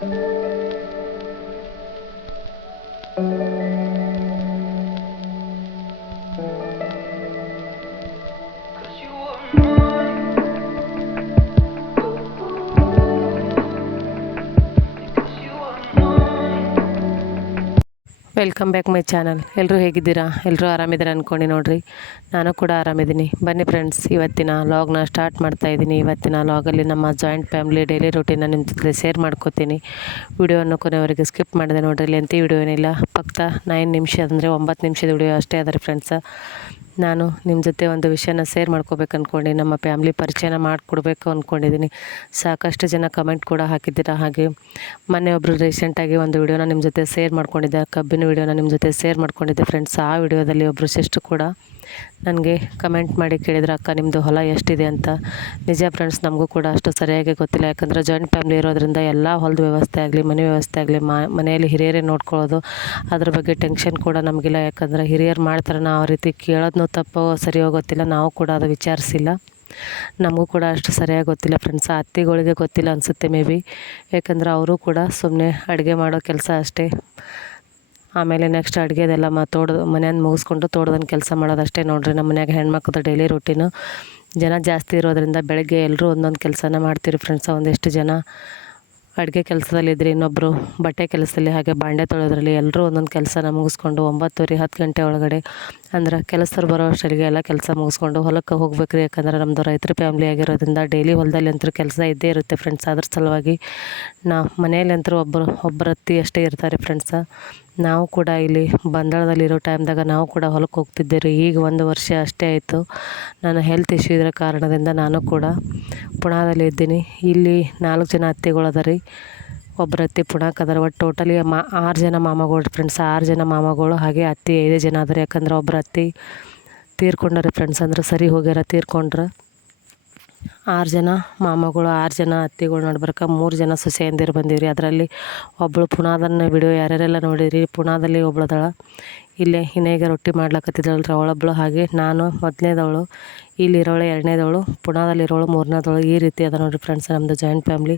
Música welcome back my channel ಎಲ್ಲರೂ ಹೇಗಿದ್ದೀರಾ? ಎಲ್ಲರೂ ಆರಾಮಿದ್ದೀರಾ ಅಂದ್ಕೊಂಡು ನೋಡಿರಿ. ನಾನು ಕೂಡ ಆರಾಮಿದ್ದೀನಿ. ಬನ್ನಿ ಫ್ರೆಂಡ್ಸ್ ಇವತ್ತಿನ ಲಾಗ್ನ ಸ್ಟಾರ್ಟ್ ಮಾಡ್ತಾ ಇದ್ದೀನಿ. ಇವತ್ತಿನ ಲಾಗಲ್ಲಿ ನಮ್ಮ ಜಾಯಿಂಟ್ ಫ್ಯಾಮಿಲಿ ಡೈಲಿ ರೂಟೀನ ನಿಮ್ಮ ಜೊತೆ ಶೇರ್ ಮಾಡ್ಕೋತೀನಿ. ವಿಡಿಯೋವನ್ನು ಕೊನೆಯವರೆಗೆ ಸ್ಕಿಪ್ ಮಾಡಿದೆ ನೋಡ್ರಿ. ಎಂತ ವಿಡಿಯೋ ಏನಿಲ್ಲ. ಫಕ್ತ ನೈನ್ ನಿಮಿಷ ಅಂದರೆ ಒಂಬತ್ತು ನಿಮಿಷದ ವಿಡಿಯೋ ಅಷ್ಟೇ ಅದರಿ ಫ್ರೆಂಡ್ಸ ನಾನು ನಿಮ್ಮ ಜೊತೆ ಒಂದು ವಿಷಯನ ಶೇರ್ ಮಾಡ್ಕೋಬೇಕು ಅಂದ್ಕೊಂಡು ನಮ್ಮ ಫ್ಯಾಮ್ಲಿ ಪರಿಚಯನ ಮಾಡಿಕೊಡ್ಬೇಕು ಅಂದ್ಕೊಂಡಿದ್ದೀನಿ ಸಾಕಷ್ಟು ಜನ ಕಮೆಂಟ್ ಕೂಡ ಹಾಕಿದ್ದೀರಾ ಹಾಗೆ. ಮೊನ್ನೆ ಒಬ್ಬರು ರೀಸೆಂಟಾಗಿ ಒಂದು ವಿಡಿಯೋನ ನಿಮ್ಮ ಜೊತೆ ಶೇರ್ ಮಾಡ್ಕೊಂಡಿದ್ದೆ. ಕಬ್ಬಿನ ವಿಡಿಯೋನ ನಿಮ್ಮ ಜೊತೆ ಶೇರ್ ಮಾಡ್ಕೊಂಡಿದ್ದೆ. ಫ್ರೆಂಡ್ಸ್ ಆ ವಿಡಿಯೋದಲ್ಲಿ ಒಬ್ಬರು ಸಿಸ್ಟರ್ ಕೂಡ ನನಗೆ ಕಮೆಂಟ್ ಮಾಡಿ ಕೇಳಿದ್ರು, ಅಕ್ಕ ನಿಮ್ಮದು ಹೊಲ ಎಷ್ಟಿದೆ ಅಂತ? ನಿಜ ಫ್ರೆಂಡ್ಸ್ ನಮಗೂ ಕೂಡ ಅಷ್ಟು ಸರಿಯಾಗಿ ಗೊತ್ತಿಲ್ಲ. ಯಾಕಂದರೆ ಜಾಯಿಂಟ್ ಫ್ಯಾಮ್ಲಿ ಇರೋದ್ರಿಂದ ಎಲ್ಲ ಹೊಲದ ವ್ಯವಸ್ಥೆ ಆಗಲಿ, ಮನೆ ವ್ಯವಸ್ಥೆ ಆಗಲಿ ಮನೆಯಲ್ಲಿ ಹಿರಿಯರೇ ನೋಡ್ಕೊಳ್ಳೋದು, ಅದ್ರ ಬಗ್ಗೆ ಟೆನ್ಷನ್ ಕೂಡ ನಮಗಿಲ್ಲ. ಯಾಕಂದರೆ ಹಿರಿಯರು ಮಾಡ್ತಾರೆ, ನಾವು ಆ ರೀತಿ ಕೇಳೋದನ್ನೂ ತಪ್ಪೋ ಸರಿಯೋ ಗೊತ್ತಿಲ್ಲ. ನಾವು ಕೂಡ ಅದು ವಿಚಾರಿಸಿಲ್ಲ. ನಮಗೂ ಕೂಡ ಅಷ್ಟು ಸರಿಯಾಗಿ ಗೊತ್ತಿಲ್ಲ ಫ್ರೆಂಡ್ಸ್ ಅತ್ತಿಗಳಿಗೆ ಗೊತ್ತಿಲ್ಲ ಅನಿಸುತ್ತೆ ಮೇ ಬಿ ಯಾಕಂದ್ರೆ ಅವರು ಕೂಡ ಸುಮ್ಮನೆ ಅಡುಗೆ ಮಾಡೋ ಕೆಲಸ ಅಷ್ಟೇ. ಆಮೇಲೆ ನೆಕ್ಸ್ಟ್ ಅಡುಗೆದೆಲ್ಲ ಮ ತೋಟದ ಮನೆಯನ್ನು ಮುಗಿಸ್ಕೊಂಡು ತೋಟದಲ್ಲಿ ಕೆಲಸ ಮಾಡೋದಷ್ಟೇ ನೋಡಿರಿ ನಮ್ಮ ಮನ್ಯಾಗ ಹೆಣ್ಮಕ್ಳದ್ದು ಡೈಲಿ ರೂಟೀನು ಜನ ಜಾಸ್ತಿ ಇರೋದರಿಂದ ಬೆಳಗ್ಗೆ ಎಲ್ಲರೂ ಒಂದೊಂದು ಕೆಲಸನ ಮಾಡ್ತೀರಿ ಫ್ರೆಂಡ್ಸ ಒಂದಿಷ್ಟು ಜನ. ಅಡುಗೆ ಕೆಲಸದಲ್ಲಿದ್ದರೆ ಇನ್ನೊಬ್ಬರು ಬಟ್ಟೆ ಕೆಲಸದಲ್ಲಿ ಹಾಗೆ ಬಾಂಡೆ ತೊಳೆಯೋದ್ರಲ್ಲಿ ಎಲ್ಲರೂ ಒಂದೊಂದು ಕೆಲಸನ ಮುಗಿಸ್ಕೊಂಡು ಒಂಬತ್ತುವರೆ, ಹತ್ತು ಗಂಟೆ ಒಳಗಡೆ ಅಂದ್ರೆ ಕೆಲಸದವ್ರು ಬರೋ ಅಷ್ಟರಿಗೆ ಎಲ್ಲ ಕೆಲಸ ಮುಗಿಸ್ಕೊಂಡು ಹೊಲಕ್ಕೆ ಹೋಗ್ಬೇಕ್ರಿ ಯಾಕಂದ್ರೆ ನಮ್ಮದು ರೈತರ ಫ್ಯಾಮ್ಲಿ ಆಗಿರೋದ್ರಿಂದ ಡೈಲಿ ಹೊಲದಲ್ಲಿ ಅಂತೂ ಕೆಲಸ ಇದ್ದೇ ಇರುತ್ತೆ ಫ್ರೆಂಡ್ಸ್ ಅದ್ರ ಸಲುವಾಗಿ ನಾ ಮನೆಯಲ್ಲಿ ಒಬ್ಬರು ಒಬ್ಬರತ್ತಿ ಅಷ್ಟೇ ಇರ್ತಾರೆ ಫ್ರೆಂಡ್ಸ ನಾವು ಕೂಡ ಇಲ್ಲಿ ಬಂದಳದಲ್ಲಿರೋ ಟೈಮ್ದಾಗ ನಾವು ಕೂಡ ಹೊಲಕ್ಕೆ ಹೋಗ್ತಿದ್ದೆ ರೀ. ಈಗ ಒಂದು ವರ್ಷ ಅಷ್ಟೇ ಆಯಿತು. ನಾನು ಹೆಲ್ತ್ ಇಶ್ಯೂ ಇರೋ ಕಾರಣದಿಂದ ನಾನು ಕೂಡ ಪುಣಾದಲ್ಲಿ ಇದ್ದೀನಿ. ಇಲ್ಲಿ ನಾಲ್ಕು ಜನ ಅತ್ತೆಗಳು ಅದ ರೀ ಒಬ್ಬರು ಅತ್ತಿ ಪುಣಾಕ್ ಅದಾರ. ಒಟ್ಟು ಟೋಟಲಿ ಮಾ, ಆರು ಜನ ಮಾಮಗಳು ಫ್ರೆಂಡ್ಸ್ ಆರು ಜನ ಮಾಮಗಳು, ಹಾಗೆ ಅತ್ತೆ ಐದೇ ಜನ ಅದಾರೆ. ಯಾಕಂದ್ರೆ ಒಬ್ಬರು ಅತ್ತೆ ತೀರ್ಕೊಂಡಾರೆ ಫ್ರೆಂಡ್ಸ್ ಅಂದ್ರೆ ಸರಿ ಹೋಗ್ಯಾರ ತೀರ್ಕೊಂಡ್ರೆ. ಆರು ಜನ ಮಾಮಗಳು, ಆರು ಜನ ಅತ್ತಿಗಳು ನಡ್ಬರ್ಕ, ಮೂರು ಜನ ಸೊಸೆಯಂದಿರು ರೀ ಅದರಲ್ಲಿ ಒಬ್ಬಳು ಪುಣಾದನ್ನ ವಿಡಿಯೋ ಯಾರ್ಯಾರೆಲ್ಲ ನೋಡಿರಿ ಪುಣಾದಲ್ಲಿ ಒಬ್ಳದಳ. ಇಲ್ಲೇ ಹಿನೇಗ ರೊಟ್ಟಿ ಮಾಡ್ಲಕತ್ತಿದ್ರಲ್ರಿ ಅವಳೊಬ್ಬಳು ಹಾಗೆ ನಾನು ಮೊದಲನೇದವಳು, ಇಲ್ಲಿರೋಳು ಎರಡನೇದವಳು ಪುಣಾದಲ್ಲಿರೋಳು ಮೂರನೇದವಳು. ಈ ರೀತಿ ಅದ ನೋಡಿರಿ ಫ್ರೆಂಡ್ಸ್ ನಮ್ಮದು ಜಾಯಿಂಟ್ ಫ್ಯಾಮ್ಲಿ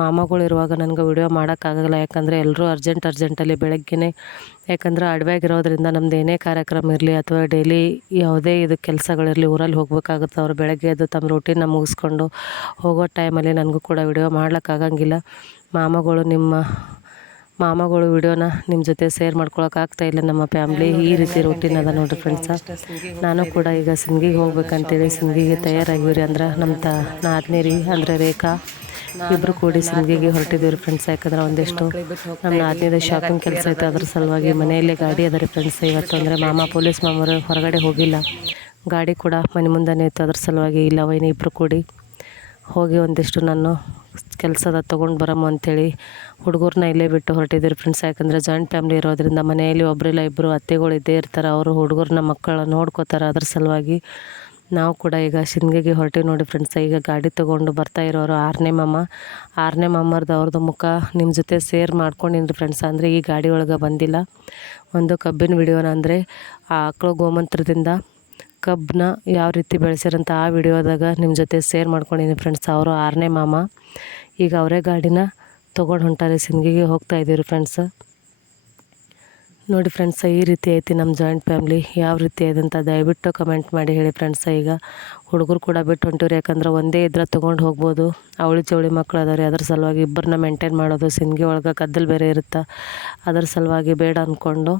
ಮಾಮಗಳು ಇರುವಾಗ ನನಗೆ ವಿಡಿಯೋ ಮಾಡೋಕ್ಕಾಗಲ್ಲ, ಯಾಕಂದರೆ ಎಲ್ಲರೂ ಅರ್ಜೆಂಟ್ ಅರ್ಜೆಂಟಲ್ಲಿ ಬೆಳಗ್ಗೆನೇ. ಯಾಕಂದ್ರೆ ಅಡವ್ಯಾಗಿರೋದ್ರಿಂದ ನಮ್ದು ಏನೇ ಕಾರ್ಯಕ್ರಮ ಇರಲಿ ಅಥವಾ ಡೈಲಿ ಯಾವುದೇ ಇದು ಕೆಲಸಗಳಿರಲಿ ಊರಲ್ಲಿ ಹೋಗಬೇಕಾಗುತ್ತೆ ಅವ್ರು ಬೆಳಗ್ಗೆ ಎದ್ದು ತಮ್ಮ ರೂಟೀನ್ನ ಮುಗಿಸ್ಕೊಂಡು ಹೋಗೋ ಟೈಮಲ್ಲಿ ನನಗೂ ಕೂಡ ವಿಡಿಯೋ ಮಾಡ್ಲಿಕ್ಕಾಗಂಗಿಲ್ಲ. ಮಾಮಗಳು ನಿಮ್ಮ ಮಾಮಗಳು ವಿಡಿಯೋನ ನಿಮ್ಮ ಜೊತೆ ಶೇರ್ ಮಾಡ್ಕೊಳಕ್ಕೆ ಆಗ್ತಾ ಇಲ್ಲ ನಮ್ಮ ಫ್ಯಾಮ್ಲಿ ಈ ರೀತಿ ರೂಟೀನ್ ಅದ ನೋಡ್ರಿ ಫ್ರೆಂಡ್ಸ ನಾನು ಕೂಡ ಈಗ ಸಿಂಗಿಗೆ ಹೋಗ್ಬೇಕಂತೇಳಿ ಸಿಂಗಿಗೆ ತಯಾರಾಗಿವ್ರಿ ಅಂದ್ರೆ ನಮ್ಮ ತ ನಾದ್ನೇರಿ ಅಂದರೆ ರೇಖಾ. ಇಬ್ಬರು ಕೂಡಿ ಸಿಂಗಿಗೆ ಹೊರಟಿದ್ದೀವಿ ಫ್ರೆಂಡ್ಸ್ ಯಾಕಂದ್ರೆ ಒಂದಿಷ್ಟು ನಮ್ಮ ನಾದ್ನೇದ ಶಾಪಿಂಗ್ ಕೆಲಸ ಐತೆ, ಅದ್ರ ಸಲುವಾಗಿ ಮನೆಯಲ್ಲೇ ಗಾಡಿ ಅದ ರೀ ಫ್ರೆಂಡ್ಸ್ ಇವತ್ತು ಅಂದರೆ ಮಾಮ ಪೊಲೀಸ್ ಮಾಮರು ಹೊರಗಡೆ ಹೋಗಿಲ್ಲ. ಗಾಡಿ ಕೂಡ ಮನೆ ಮುಂದೆನೇ ಇತ್ತು, ಅದ್ರ ಸಲುವಾಗಿ ಇಲ್ಲ. ವೈನಿ ಇಬ್ಬರು ಕೂಡಿ ಹೋಗಿ ಒಂದಿಷ್ಟು ನಾನು ಕೆಲಸದ ತೊಗೊಂಡು ಬರಮ್ಮ ಅಂಥೇಳಿ ಹುಡುಗರನ್ನ ಇಲ್ಲೇ ಬಿಟ್ಟು ಹೊರಟಿದ್ದೀರಿ ಫ್ರೆಂಡ್ಸ್ ಯಾಕಂದರೆ ಜಾಯಿಂಟ್ ಫ್ಯಾಮ್ಲಿ ಇರೋದರಿಂದ ಮನೆಯಲ್ಲಿ ಒಬ್ಬರಿಲ್ಲ ಇಬ್ಬರು ಅತ್ತೆಗಳು ಇದ್ದೇ ಇರ್ತಾರೆ. ಅವರು ಹುಡುಗರನ್ನ ಮಕ್ಕಳ ನೋಡ್ಕೋತಾರೆ. ಅದ್ರ ಸಲುವಾಗಿ ನಾವು ಕೂಡ ಈಗ ಶಿನ್ಗೆಗೆ ಹೊರಟಿವಿ ನೋಡಿ ಫ್ರೆಂಡ್ಸ್ ಈಗ ಗಾಡಿ ತೊಗೊಂಡು ಬರ್ತಾ ಇರೋರು ಆರನೇ ಮಾಮ. ಆರನೇ ಮಾಮರ್ದು ಅವ್ರದ್ದು ಮುಖ ನಿಮ್ಮ ಜೊತೆ ಸೇರ್ ಮಾಡ್ಕೊಂಡಿನಿ ಫ್ರೆಂಡ್ಸ್ ಅಂದರೆ ಈ ಗಾಡಿ ಒಳಗೆ ಬಂದಿಲ್ಲ. ಒಂದು ಕಬ್ಬಿನ ವಿಡಿಯೋನ ಅಂದರೆ ಆ ಆಕಳು ಗೋಮಂತ್ರದಿಂದ ಕಬ್ಬನ್ನ ಯಾವ ರೀತಿ ಬೆಳೆಸ್ಯಾರಂತ ಆ ವಿಡಿಯೋದಾಗ ನಿಮ್ಮ ಜೊತೆ ಶೇರ್ ಮಾಡ್ಕೊಂಡಿದ್ದೀನಿ ಫ್ರೆಂಡ್ಸ್ ಅವರು ಆರನೇ ಮಾಮ. ಈಗ ಅವರೇ ಗಾಡಿನ ತೊಗೊಂಡು ಹೊಂಟಾರೆ ಸಿಂಗಿಗೆ ಹೋಗ್ತಾ ಇದ್ದೀವಿ ಫ್ರೆಂಡ್ಸ್ ನೋಡಿ ಫ್ರೆಂಡ್ಸ ಈ ರೀತಿ ಐತಿ ನಮ್ಮ ಜಾಯಿಂಟ್ ಫ್ಯಾಮ್ಲಿ ಯಾವ ರೀತಿ ಐದಂತ ದಯವಿಟ್ಟು ಕಮೆಂಟ್ ಮಾಡಿ ಹೇಳಿ ಫ್ರೆಂಡ್ಸ ಈಗ ಹುಡುಗರು ಕೂಡ ಬಿಟ್ಟು ಹೊಂಟಿವ್ರಿ, ಯಾಕಂದ್ರೆ ಒಂದೇ ಇದ್ರ ತೊಗೊಂಡು ಹೋಗ್ಬೋದು. ಅವಳಿ ಚವಳಿ ಮಕ್ಕಳು ಅದಾರೆ ಅದ್ರ ಸಲುವಾಗಿ ಇಬ್ಬರನ್ನ ಮೇಂಟೈನ್ ಮಾಡೋದು ಸಿಂಗಿ ಒಳಗೆ ಕದ್ದಲು ಬೇರೆ ಇರುತ್ತೆ, ಅದ್ರ ಸಲುವಾಗಿ ಬೇಡ ಅಂದ್ಕೊಂಡು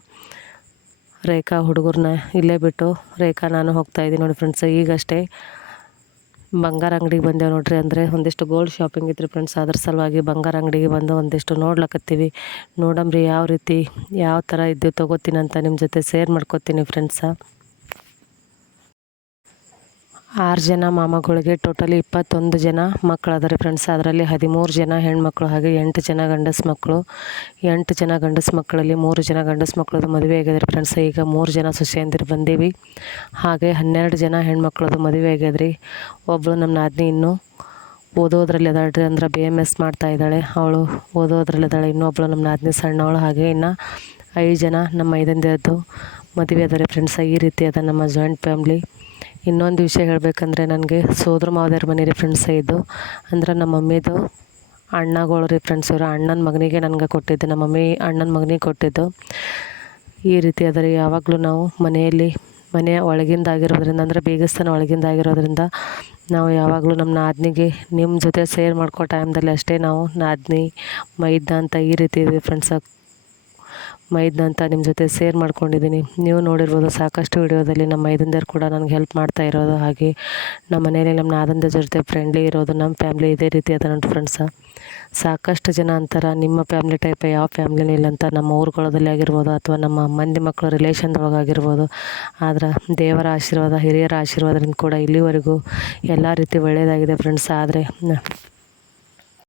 ರೇಖಾ ಹುಡುಗರನ್ನ ಇಲ್ಲೇ ಬಿಟ್ಟು ರೇಖಾ ನಾನು ಹೋಗ್ತಾ ಇದ್ದೀನಿ ನೋಡಿ ಫ್ರೆಂಡ್ಸ್ ಈಗಷ್ಟೇ ಬಂಗಾರ ಅಂಗಡಿಗೆ ಬಂದೇವೆ ನೋಡ್ರಿ ಅಂದರೆ ಒಂದಿಷ್ಟು ಗೋಲ್ಡ್ ಶಾಪಿಂಗ್ ಇತ್ತು ಫ್ರೆಂಡ್ಸ್ ಅದ್ರ ಸಲುವಾಗಿ ಬಂಗಾರ ಅಂಗಡಿಗೆ ಬಂದು ಒಂದಿಷ್ಟು ನೋಡ್ಲಕತ್ತೀವಿ. ನೋಡಮ್ರಿ, ಯಾವ ರೀತಿ, ಯಾವ ಥರ ಇದ್ದು ತೊಗೋತೀನಿ ಅಂತ ನಿಮ್ಮ ಜೊತೆ ಶೇರ್ ಮಾಡ್ಕೋತೀನಿ ಫ್ರೆಂಡ್ಸ ಆರು ಜನ ಮಾಮಗಳಿಗೆ ಟೋಟಲಿ ಇಪ್ಪತ್ತೊಂದು ಜನ ಮಕ್ಕಳು ಅದಾರೆ ಫ್ರೆಂಡ್ಸ್ ಅದರಲ್ಲಿ ಹದಿಮೂರು ಜನ ಹೆಣ್ಮಕ್ಳು ಹಾಗೆ ಎಂಟು ಜನ ಗಂಡಸು ಮಕ್ಕಳು ಎಂಟು ಜನ ಗಂಡಸು ಮಕ್ಕಳಲ್ಲಿ ಮೂರು ಜನ ಗಂಡಸು ಮಕ್ಕಳದು ಮದುವೆ ಆಗಿದ್ರೆ ಫ್ರೆಂಡ್ಸ್ ಈಗ ಮೂರು ಜನ ಸೊಸೆಯಂದಿರು ಬಂದೀವಿ. ಹಾಗೆ ಹನ್ನೆರಡು ಜನ ಹೆಣ್ಮಕ್ಳದು ಮದುವೆ ಆಗ್ಯದ್ರಿ ಒಬ್ಬಳು ನಮ್ಮ ನಾದಿನಿ ಇನ್ನೂ ಓದೋದ್ರಲ್ಲಿ ಅದಾಳ್ರಿ ಅಂದ್ರೆ ಬಿ ಎಂ ಎಸ್ ಮಾಡ್ತಾ ಇದ್ದಾಳೆ. ಅವಳು ಓದೋದ್ರಲ್ಲಿ ಅದಾಳೆ. ಇನ್ನೊಬ್ಳು ನಮ್ಮ ನಾದಿನಿ ಸಣ್ಣವಳು. ಹಾಗೆ ಇನ್ನು ಐದು ಜನ ನಮ್ಮ ಐದಂದಿರದ್ದು ಮದುವೆ ಅದಾರೆ ಫ್ರೆಂಡ್ಸ್ ಈ ರೀತಿ ಅದ ನಮ್ಮ ಜಾಯಿಂಟ್ ಫ್ಯಾಮ್ಲಿ ಇನ್ನೊಂದು ವಿಷಯ ಹೇಳಬೇಕಂದ್ರೆ ನನಗೆ ಸೋದರ ಮಾವದೇವ್ರ ಮನೆ ರೀ ಇದ್ದು ಇದು. ಅಂದ್ರೆ ನಮ್ಮ ಮಮ್ಮಿದು ಅಣ್ಣಗಳು ರೀ ಇವರು. ಅಣ್ಣನ ಮಗನಿಗೆ ನನಗೆ ಕೊಟ್ಟಿದ್ದು. ನಮ್ಮ ಮಮ್ಮಿ ಅಣ್ಣನ ಮಗನಿಗೆ ಕೊಟ್ಟಿದ್ದು. ಈ ರೀತಿ ಆದರೆ ಯಾವಾಗಲೂ ನಾವು ಮನೆಯಲ್ಲಿ ಮನೆಯ ಒಳಗಿಂದಾಗಿರೋದ್ರಿಂದ ಅಂದರೆ ಬೇಗಸ್ಥಾನ ಒಳಗಿಂದಾಗಿರೋದ್ರಿಂದ ನಾವು ಯಾವಾಗಲೂ ನಮ್ಮ ನಾದ್ನಿಗೆ ನಿಮ್ಮ ಜೊತೆ ಸೇರ್ ಮಾಡ್ಕೋ ಟೈಮ್ದಲ್ಲಿ ಅಷ್ಟೇ ನಾವು ನಾದ್ನಿ, ಮೈದ ಅಂತ ಈ ರೀತಿ ಇದೆ ಫ್ರೆಂಡ್ಸ್ ಮೈದ್ನ ಅಂತ ನಿಮ್ಮ ಜೊತೆ ಸೇರ್ ಮಾಡ್ಕೊಂಡಿದ್ದೀನಿ. ನೀವು ನೋಡಿರ್ಬೋದು ಸಾಕಷ್ಟು ವಿಡಿಯೋದಲ್ಲಿ ನಮ್ಮ ಮೈದಂದರು ಕೂಡ ನನಗೆ ಹೆಲ್ಪ್ ಮಾಡ್ತಾ ಇರೋದು ಹಾಗೆ ನಮ್ಮ ಮನೇಲಿ ನಮ್ಮ ನಾದಂದ ಜೊತೆ ಫ್ರೆಂಡ್ಲಿ ಇರೋದು, ನಮ್ಮ ಫ್ಯಾಮ್ಲಿ ಇದೇ ರೀತಿ ಅದ ನೋಡಿ ಫ್ರೆಂಡ್ಸ ಸಾಕಷ್ಟು ಜನ ಅಂತಾರೆ, ನಿಮ್ಮ ಫ್ಯಾಮ್ಲಿ ಟೈಪ್ ಯಾವ ಫ್ಯಾಮ್ಲಿನೂ ಇಲ್ಲ ಅಂತ ನಮ್ಮ ಊರುಗಳದಲ್ಲಿ ಆಗಿರ್ಬೋದು ಅಥವಾ ನಮ್ಮ ಮಂದಿ ಮಕ್ಕಳು ರಿಲೇಷನ್ದೊಳಗಾಗಿರ್ಬೋದು ಆದ್ರೆ ದೇವರ ಆಶೀರ್ವಾದ, ಹಿರಿಯರ ಆಶೀರ್ವಾದದಿಂದ ಕೂಡ ಇಲ್ಲಿವರೆಗೂ ಎಲ್ಲ ರೀತಿ ಒಳ್ಳೆಯದಾಗಿದೆ ಫ್ರೆಂಡ್ಸ್ ಆದರೆ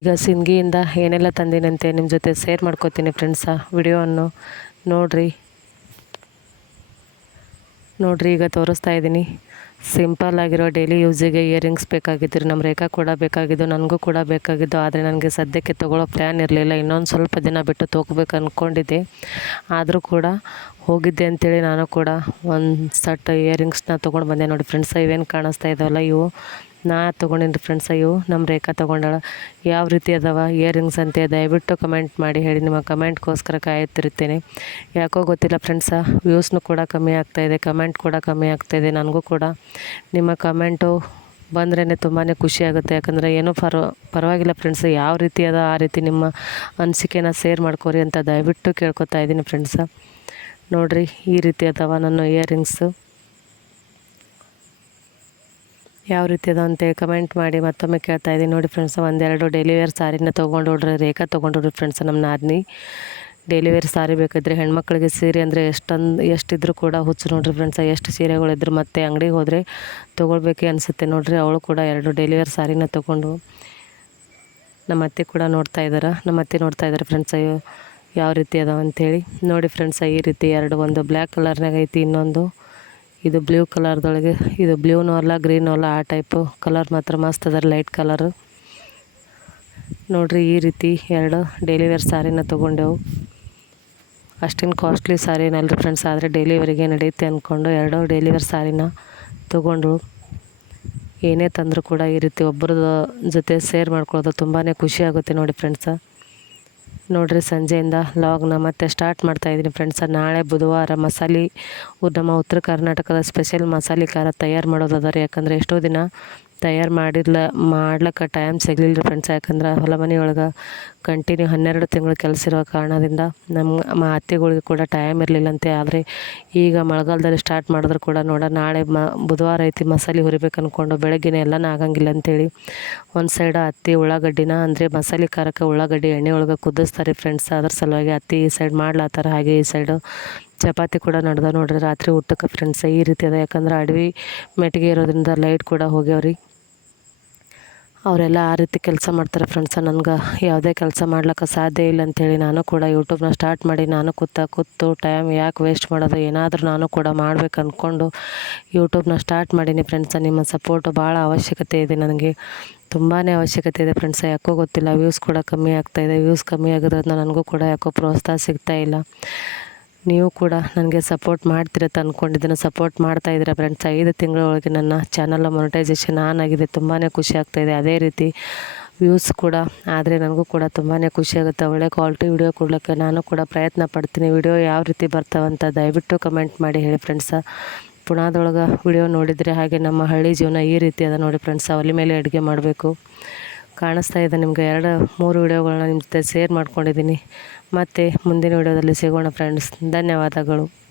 ಈಗ ಸಿಂಗಿಯಿಂದ ಏನೆಲ್ಲ ತಂದಿನಂತೆ ನಿಮ್ಮ ಜೊತೆ ಶೇರ್ ಮಾಡ್ಕೋತೀನಿ ಫ್ರೆಂಡ್ಸ ವಿಡಿಯೋವನ್ನು ನೋಡಿರಿ. ನೋಡಿರಿ, ಈಗ ತೋರಿಸ್ತಾ ಇದ್ದೀನಿ. ಸಿಂಪಲ್ ಆಗಿರೋ ಡೈಲಿ ಯೂಸಿಗೆ ಇಯರಿಂಗ್ಸ್ ಬೇಕಾಗಿದ್ದರು ನಮ್ಮ ರೇಖಾ ಕೂಡ ಬೇಕಾಗಿದ್ದು, ನನಗೂ ಕೂಡ ಬೇಕಾಗಿದ್ದು, ಆದರೆ ನನಗೆ ಸದ್ಯಕ್ಕೆ ತೊಗೊಳ್ಳೋ ಪ್ಲ್ಯಾನ್ ಇರಲಿಲ್ಲ. ಇನ್ನೊಂದು ಸ್ವಲ್ಪ ದಿನ ಬಿಟ್ಟು ತೊಗೋಬೇಕು ಅಂದ್ಕೊಂಡಿದ್ದೆ ಆದರೂ ಕೂಡ ಹೋಗಿದ್ದೆ ಅಂತೇಳಿ ನಾನು ಕೂಡ ಒಂದು ಸಟ್ ಇಯರಿಂಗ್ಸ್ನ ತೊಗೊಂಡು ಬಂದೆ. ನೋಡಿ ಫ್ರೆಂಡ್ಸ್ ಇವೇನು ಕಾಣಿಸ್ತಾ ಇದ್ದಾವಲ್ಲ ಇವು ನಾ ತೊಗೊಂಡಿನಿ ಫ್ರೆಂಡ್ಸ್ ಅಯ್ಯೋ ನಮ್ಮ ರೇಖಾ ತೊಗೊಂಡಾಳ. ಯಾವ ರೀತಿ ಅದಾವ? ಇಯರಿಂಗ್ಸ್ ಅಂತ, ದಯವಿಟ್ಟು ಕಮೆಂಟ್ ಮಾಡಿ ಹೇಳಿ, ನಿಮ್ಮ ಕಮೆಂಟ್ಗೋಸ್ಕರ ಕಾಯುತ್ತಿರುತ್ತೇನೆ. ಯಾಕೋ ಗೊತ್ತಿಲ್ಲ ಫ್ರೆಂಡ್ಸ ವ್ಯೂಸ್ನು ಕೂಡ ಕಮ್ಮಿ ಆಗ್ತಾಯಿದೆ ಕಮೆಂಟ್ ಕೂಡ ಕಮ್ಮಿ ಆಗ್ತಾಯಿದೆ ನನಗೂ ಕೂಡ. ನಿಮ್ಮ ಕಮೆಂಟು ಬಂದ್ರೇ ತುಂಬಾ ಖುಷಿ ಆಗುತ್ತೆ. ಯಾಕಂದರೆ ಏನೂ ಪರ ಪರವಾಗಿಲ್ಲ ಫ್ರೆಂಡ್ಸ್ ಯಾವ ರೀತಿ ಅದ, ಆ ರೀತಿ ನಿಮ್ಮ ಅನಿಸಿಕೆನ ಶೇರ್ ಮಾಡ್ಕೋರಿ ಅಂತ ದಯವಿಟ್ಟು ಕೇಳ್ಕೊತಾ ಇದ್ದೀನಿ ಫ್ರೆಂಡ್ಸ ನೋಡಿರಿ, ಈ ರೀತಿ ಅದಾವ ನನ್ನ ಇಯರಿಂಗ್ಸು ಯಾವ ರೀತಿ ಅದು ಅಂತೇಳಿ ಕಮೆಂಟ್ ಮಾಡಿ ಮತ್ತೊಮ್ಮೆ ಕೇಳ್ತಾ ಇದ್ದೀನಿ. ನೋಡಿ ಫ್ರೆಂಡ್ಸ್ ಒಂದೆರಡು ಡೈಲಿ ಸಾರಿನ ತೊಗೊಂಡು ಹೋಡ್ರಿ ರೇಖಾ ತೊಗೊಂಡು ಹೋಡ್ರಿ ಫ್ರೆಂಡ್ಸ್ ನಮ್ಮ ನಾರ್ನಿ ಡೈಲಿ ವೇರ್ ಸಾರಿ ಬೇಕಿದ್ರೆ ಹೆಣ್ಮಕ್ಳಿಗೆ ಸೀರೆ ಅಂದರೆ ಎಷ್ಟೊಂದು, ಎಷ್ಟಿದ್ರು ಕೂಡ ಹುಚ್ಚು ನೋಡ್ರಿ ಫ್ರೆಂಡ್ಸ ಎಷ್ಟು ಸೀರೆಗಳಿದ್ರು ಮತ್ತೆ ಅಂಗಡಿಗೆ ಹೋದರೆ ತೊಗೊಳ್ಬೇಕೆ ಅನಿಸುತ್ತೆ ನೋಡ್ರಿ. ಅವಳು ಕೂಡ ಎರಡು ಡೈಲಿ ವೇರ್ ಸಾರಿನ ತೊಗೊಂಡು ನಮ್ಮ ಅತ್ತೆ ಕೂಡ ನೋಡ್ತಾ ಇದ್ದಾರೆ ನಮ್ಮ ಅತ್ತೆ ನೋಡ್ತಾ ಇದ್ದಾರೆ ಫ್ರೆಂಡ್ಸ್ ಯಾವ ರೀತಿ ಅದಾವ ಅಂಥೇಳಿ ನೋಡಿ ಫ್ರೆಂಡ್ಸ್ ಈ ರೀತಿ ಎರಡು, ಒಂದು ಬ್ಲ್ಯಾಕ್ ಕಲರ್ನಾಗೈತಿ ಇನ್ನೊಂದು ಇದು ಬ್ಲೂ ಕಲರ್ದೊಳಗೆ ಇದು ಬ್ಲೂನೂ ಅಲ್ಲ ಗ್ರೀನು ಅಲ್ಲ ಆ ಟೈಪು ಕಲರ್ ಮಾತ್ರ ಮಸ್ತ್ ಅದರ ಲೈಟ್ ಕಲರು ನೋಡ್ರಿ ಈ ರೀತಿ ಎರಡು ಡೈಲಿ ವೇರ್ ಸಾರಿನ ತೊಗೊಂಡೆವು. ಅಷ್ಟೇನು ಕಾಸ್ಟ್ಲಿ ಸಾರಿ ರೀ ಫ್ರೆಂಡ್ಸ್ ಆದರೆ ಡೈಲಿ ವೇರಿಗೆ ನಡೆಯುತ್ತೆ ಅಂದ್ಕೊಂಡು ಎರಡು ಡೈಲಿ ವೇರ್ ಸಾರಿನ ತೊಗೊಂಡು ಏನೇ ತಂದರೂ ಕೂಡ ಈ ರೀತಿ ಒಬ್ಬರದ ಜೊತೆ ಶೇರ್ ಮಾಡ್ಕೊಳ್ಳೋದು ತುಂಬಾ ಖುಷಿ ಆಗುತ್ತೆ ನೋಡಿ ಫ್ರೆಂಡ್ಸ ನೋಡಿರಿ ಸಂಜೆಯಿಂದ ಲಾಗ್ನ ಮತ್ತೆ ಸ್ಟಾರ್ಟ್ ಮಾಡ್ತಾಯಿದ್ದೀನಿ ಫ್ರೆಂಡ್ಸ್ ನಾಳೆ ಬುಧವಾರ ಮಸಾಲೆ ನಮ್ಮ ಉತ್ತರ ಕರ್ನಾಟಕದ ಸ್ಪೆಷಲ್ ಮಸಾಲೆ ಖಾರ ತಯಾರು ಮಾಡೋದದ ರೀ. ಯಾಕಂದರೆ ಎಷ್ಟೋ ದಿನ ತಯಾರು ಮಾಡಿರ್ಲ, ಮಾಡ್ಲಿಕ್ಕೆ ಟೈಮ್ ಸಿಗಲಿಲ್ಲ ಫ್ರೆಂಡ್ಸ್ ಯಾಕಂದ್ರೆ ಹೊಲ ಮನೆಯೊಳಗೆ ಕಂಟಿನ್ಯೂ ಹನ್ನೆರಡು ತಿಂಗಳು ಕೆಲಸ ಇರೋ ಕಾರಣದಿಂದ ನಮ್ಮ ಅತ್ತೆಗಳಿಗೆ ಕೂಡ ಟೈಮ್ ಇರಲಿಲ್ಲಂತೆ. ಆದರೆ ಈಗ ಮಳೆಗಾಲದಲ್ಲಿ ಸ್ಟಾರ್ಟ್ ಮಾಡಿದ್ರು ಕೂಡ ನೋಡ, ನಾಳೆ ಮ, ಬುಧವಾರ ಐತಿ ಮಸಾಲೆ ಹುರಿಬೇಕು ಅಂದ್ಕೊಂಡು ಬೆಳಗ್ಗೆನೇ ಎಲ್ಲನೂ ಆಗಂಗಿಲ್ಲ ಅಂತೇಳಿ ಒಂದು ಸೈಡ್ ಹತ್ತಿ ಉಳ್ಳಾಗಡ್ಡಿನ, ಅಂದರೆ ಮಸಾಲೆ ಕಾರಕ ಉಳ್ಳಾಗಡ್ಡಿ ಎಣ್ಣೆ ಒಳಗೆ ಕುದಿಸ್ತಾರೆ ಫ್ರೆಂಡ್ಸ್ ಅದ್ರ ಸಲುವಾಗಿ ಹತ್ತಿ ಈ ಸೈಡ್ ಮಾಡ್ಲಾತ್ತಾರ ಹಾಗೆ ಈ ಸೈಡು ಚಪಾತಿ ಕೂಡ ನಡೆದ ನೋಡ್ರಿ ರಾತ್ರಿ ಊಟಕ್ಕೆ ಫ್ರೆಂಡ್ಸ್ ಈ ರೀತಿ ಅದ. ಯಾಕಂದ್ರೆ ಅಡವಿ ಮೆಟ್ಟಿಗೆ ಇರೋದ್ರಿಂದ ಲೈಟ್ ಕೂಡ ಹೋಗ್ಯಾವ್ರಿ. ಅವರೆಲ್ಲ ಆ ರೀತಿ ಕೆಲಸ ಮಾಡ್ತಾರೆ ಫ್ರೆಂಡ್ಸ ನನಗೆ ಯಾವುದೇ ಕೆಲಸ ಮಾಡ್ಲಿಕ್ಕೆ ಸಾಧ್ಯ ಇಲ್ಲ ಅಂತೇಳಿ ನಾನು ಕೂಡ ಯೂಟ್ಯೂಬ್ನ ಸ್ಟಾರ್ಟ್ ಮಾಡಿ ನಾನು ಕೂತ ಕೂತು ಟೈಮ್ ಯಾಕೆ ವೇಸ್ಟ್ ಮಾಡೋದು, ಏನಾದರೂ ನಾನು ಕೂಡ ಮಾಡ್ಬೇಕು ಅಂದ್ಕೊಂಡು ಯೂಟ್ಯೂಬ್ನ ಸ್ಟಾರ್ಟ್ ಮಾಡೀನಿ ಫ್ರೆಂಡ್ಸ ನಿಮ್ಮ ಸಪೋರ್ಟು ಭಾಳ ಅವಶ್ಯಕತೆ ಇದೆ ನನಗೆ. ತುಂಬಾ ಅವಶ್ಯಕತೆ ಇದೆ ಫ್ರೆಂಡ್ಸ ಯಾಕೋ ಗೊತ್ತಿಲ್ಲ ವ್ಯೂಸ್ ಕೂಡ ಕಮ್ಮಿ ಆಗ್ತಾಯಿದೆ ವ್ಯೂಸ್ ಕಮ್ಮಿ ಆಗೋದ್ರಿಂದ ನನಗೂ ಕೂಡ ಯಾಕೋ ಪ್ರೋತ್ಸಾಹ ಸಿಗ್ತಾ ಇಲ್ಲ. ನೀವು ಕೂಡ ನನಗೆ ಸಪೋರ್ಟ್ ಮಾಡ್ತೀರತ್ತ ಅಂದ್ಕೊಂಡಿದ್ದೀನಿ ಸಪೋರ್ಟ್ ಮಾಡ್ತಾ ಇದ್ದೀರಾ ಫ್ರೆಂಡ್ಸ್ ಐದು ತಿಂಗಳೊಳಗೆ ನನ್ನ ಚಾನಲ್ ಮೊನಿಟೈಸೇಷನ್ ಆನ್ ಆಗಿದೆ. ತುಂಬಾ ಖುಷಿ ಆಗ್ತಾಯಿದೆ ಅದೇ ರೀತಿ ವ್ಯೂಸ್ ಕೂಡ ಆದರೆ ನನಗೂ ಕೂಡ ತುಂಬಾ ಖುಷಿ ಆಗುತ್ತೆ. ಒಳ್ಳೆ ಕ್ವಾಲಿಟಿ ವಿಡಿಯೋ ಕೊಡಲಿಕ್ಕೆ ನಾನು ಕೂಡ ಪ್ರಯತ್ನ ಪಡ್ತೀನಿ. ವಿಡಿಯೋ ಯಾವ ರೀತಿ ಬರ್ತಾವಂತ ದಯವಿಟ್ಟು ಕಮೆಂಟ್ ಮಾಡಿ ಹೇಳಿ ಫ್ರೆಂಡ್ಸ ಪುಣಾದೊಳಗೆ ವಿಡಿಯೋ ನೋಡಿದರೆ ಹಾಗೆ ನಮ್ಮ ಹಳ್ಳಿ ಜೀವನ ಈ ರೀತಿ ಅದ ನೋಡಿ ಫ್ರೆಂಡ್ಸ್ ಒಲೆ ಮೇಲೆ ಅಡುಗೆ ಮಾಡಬೇಕು. ಕಾಣಿಸ್ತಾ ಇದೆ ನಿಮಗೆ ಎರಡು, ಮೂರು ವಿಡಿಯೋಗಳನ್ನ ನಿಮ್ಮ ಜೊತೆ ಶೇರ್ ಮಾಡ್ಕೊಂಡಿದ್ದೀನಿ. ಮತ್ತು ಮುಂದಿನ ವಿಡಿಯೋದಲ್ಲಿ ಸಿಗೋಣ ಫ್ರೆಂಡ್ಸ್ ಧನ್ಯವಾದಗಳು.